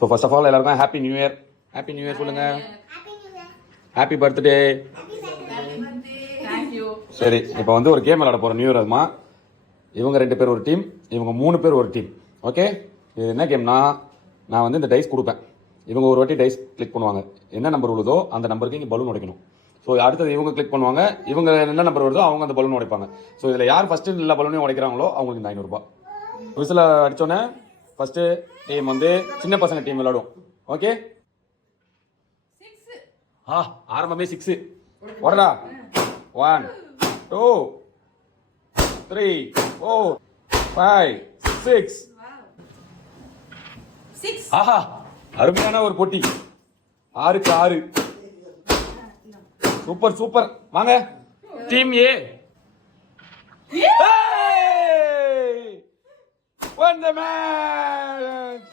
So first of all எல்லாருக்கும் happy new year. Happy new year சொல்லுங்க. Happy birthday. சரி, இப்போ வந்து ஒரு கேம் விளையாட போகிறோம் நியூ இயர். அதுமா இவங்க 2 பேர் ஒரு டீம், இவங்க 3 பேர் ஒரு டீம். ஓகே, இது என்ன கேம்னா, நான் வந்து இந்த டைஸ் கொடுப்பேன். இவங்க ஒரு வாட்டி டைஸ் கிளிக் பண்ணுவாங்க. என்ன நம்பர் விழுதோ அந்த நம்பருக்கு இங்கே பலூன் உடைக்கணும். ஸோ அடுத்தது இவங்க கிளிக் பண்ணுவாங்க. இவங்க என்ன நம்பர் வருதோ அவங்க அந்த பலூன் உடைப்பாங்க. ஸோ இதில் யார் ஃபஸ்ட்டு எல்லா பலூனையும் உடைக்கிறாங்களோ அவங்களுக்கு இந்த 500 ரூபாய். விசில் அடித்தோன்னே ஃபஸ்ட்டு டீம் வந்து சின்ன பசங்க டீம் விளையாடும். ஓகே, ஆரம்பமே 6. ஓடடா. 1 2 3 4 5 6. ஆஹா, அருமையான ஒரு போட்டி. 6க்கு 6. Super super. வாங்க team A. Won the match.